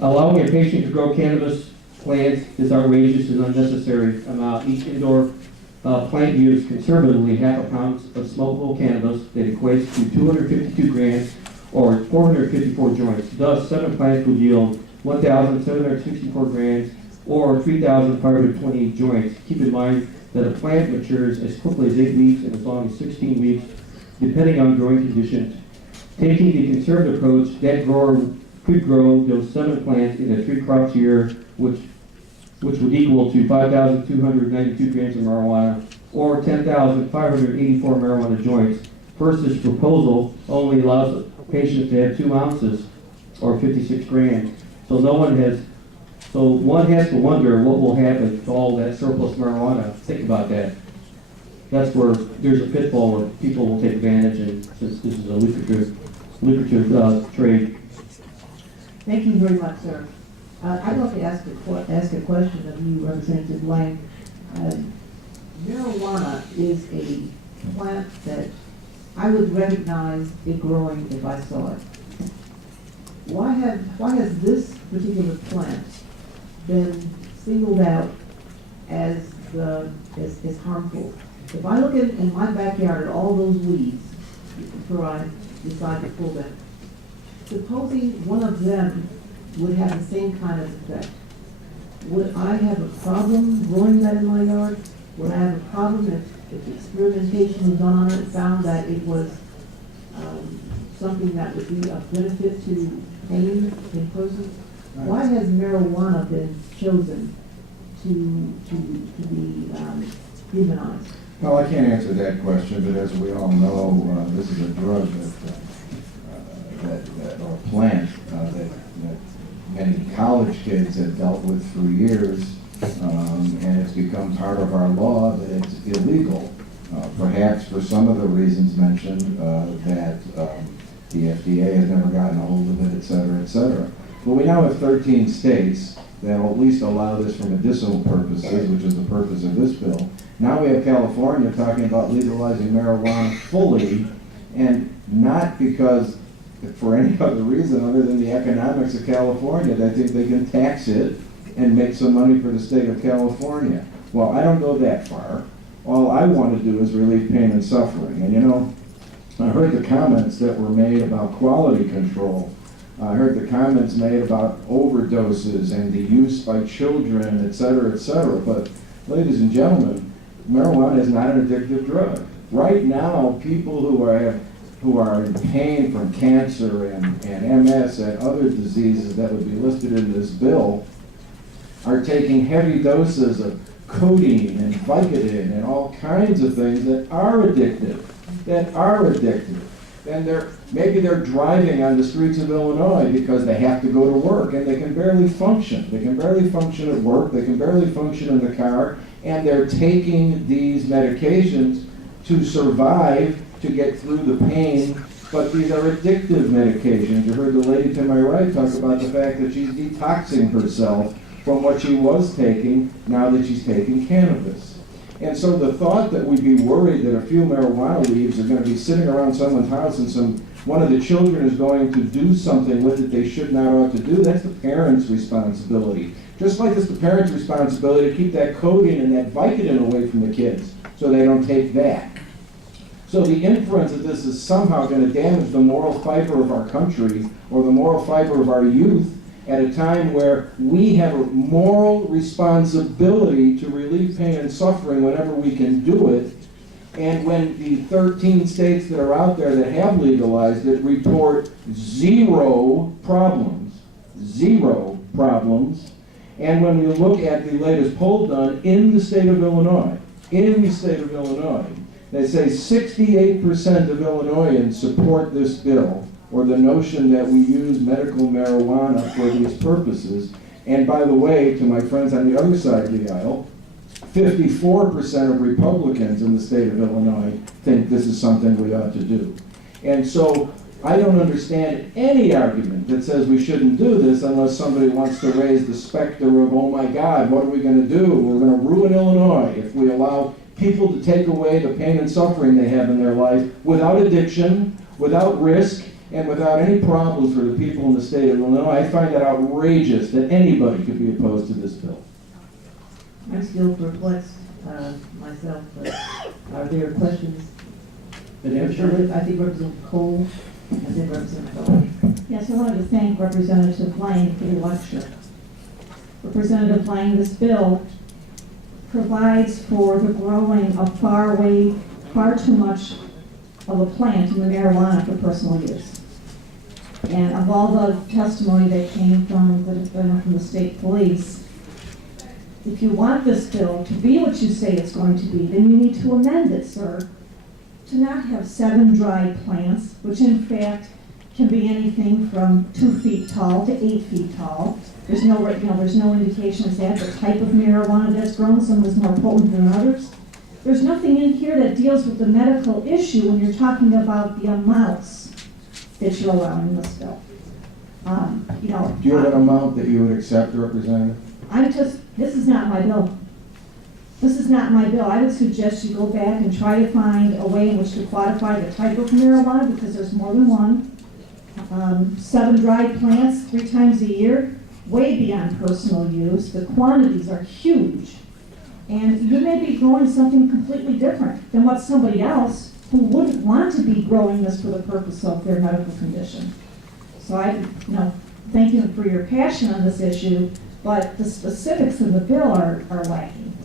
Allowing a patient to grow cannabis plants is outrageous and unnecessary amount. Each indoor plant used conservatively half a pound of smokable cannabis that equates to 252 grams or 454 joints. Thus, 7 plants would yield 1,764 grams or 3,528 joints. Keep in mind that a plant matures as quickly as 8 weeks and as long as 16 weeks, depending on growing conditions. Taking the conservative approach, that grower could grow those 7 plants in a 3 crops year, which would equal to 5,292 grams of marijuana or 10,584 marijuana joints. First, this proposal only allows patients to have 2 ounces or 56 grams. So one has to wonder what will happen to all that surplus marijuana. Think about that. That's where there's a pitfall where people will take advantage, and since this is a lucrative trade. Thank you very much, sir. I'd like to ask a question of you, Representative Lang. Marijuana is a plant that I would recognize it growing if I saw it. Why has this particular plant been singled out as harmful? If I look in my backyard at all those weeds before I decide to pull them, supposing one of them would have the same kind of effect, would I have a problem growing that in my yard? Would I have a problem if experimentation was done on it, found that it was something that would be of benefit to pain in persons? Why has marijuana been chosen to be demonized? Well, I can't answer that question, but as we all know, this is a drug or a plant that many college kids have dealt with for years, and it's become part of our law that it's illegal. Perhaps for some of the reasons mentioned, that the FDA has never gotten a hold of it, et cetera, et cetera. But we now have 13 states that will at least allow this for medicinal purposes, which is the purpose of this bill. Now we have California talking about legalizing marijuana fully, and not because for any other reason other than the economics of California. They think they can tax it and make some money for the state of California. Well, I don't go that far. All I want to do is relieve pain and suffering. And you know, I heard the comments that were made about quality control. I heard the comments made about overdoses and the use by children, et cetera, but ladies and gentlemen, marijuana is not an addictive drug. Right now, people who are in pain from cancer and MS and other diseases that would be listed in this bill are taking heavy doses of codeine and Vicodin and all kinds of things that are addictive. And maybe they're driving on the streets of Illinois because they have to go to work and they can barely function. They can barely function at work, they can barely function in the car, and they're taking these medications to survive, to get through the pain, but these are addictive medications. You heard the lady to my right talk about the fact that she's detoxing herself from what she was taking now that she's taking cannabis. And so the thought that we'd be worried that a few marijuana leaves are going to be sitting around someone's house and one of the children is going to do something with it they should not ought to do, that's the parent's responsibility. Just like it's the parent's responsibility to keep that codeine and that Vicodin away from the kids so they don't take that. So the inference that this is somehow going to damage the moral fiber of our country or the moral fiber of our youth at a time where we have a moral responsibility to relieve pain and suffering whenever we can do it, and when the 13 states that are out there that have legalized it report zero problems, and when we look at the latest poll done in the state of Illinois, they say 68% of Illinoisans support this bill, or the notion that we use medical marijuana for these purposes. And by the way, to my friends on the other side of the aisle, 54% of Republicans in the state of Illinois think this is something we ought to do. And so I don't understand any argument that says we shouldn't do this unless somebody wants to raise the specter of, oh my God, what are we going to do? We're going to ruin Illinois if we allow people to take away the pain and suffering they have in their life without addiction, without risk, and without any problems for the people in the state of Illinois. I find it outrageous that anybody could be opposed to this bill. I'm still perplexed, myself, but are there questions? And answer? I think Representative Cole, and then Representative Bowen. Yes, I wanted to thank Representative Lang for the lecture. Representative Lang, this bill provides for the growing of far too much of a plant in the marijuana for personal use. And of all the testimony that came from the state police, if you want this bill to be what you say it's going to be, then you need to amend it, sir, to not have 7 dried plants, which in fact can be anything from 2 feet tall to 8 feet tall. There's no, there's no indication as to the type of marijuana that's grown. Some is more potent than others. There's nothing in here that deals with the medical issue when you're talking about the amounts that you're allowing in this bill. Do you have an amount that you would accept, Representative? This is not my bill. This is not my bill. I would suggest you go back and try to find a way in which to quantify the type of marijuana, because there's more than one. 7 dried plants 3 times a year, way beyond personal use. The quantities are huge. And you may be growing something completely different than what somebody else who wouldn't want to be growing this for the purpose of their medical condition. So thank you for your passion on this issue, but the specifics of the bill are lacking.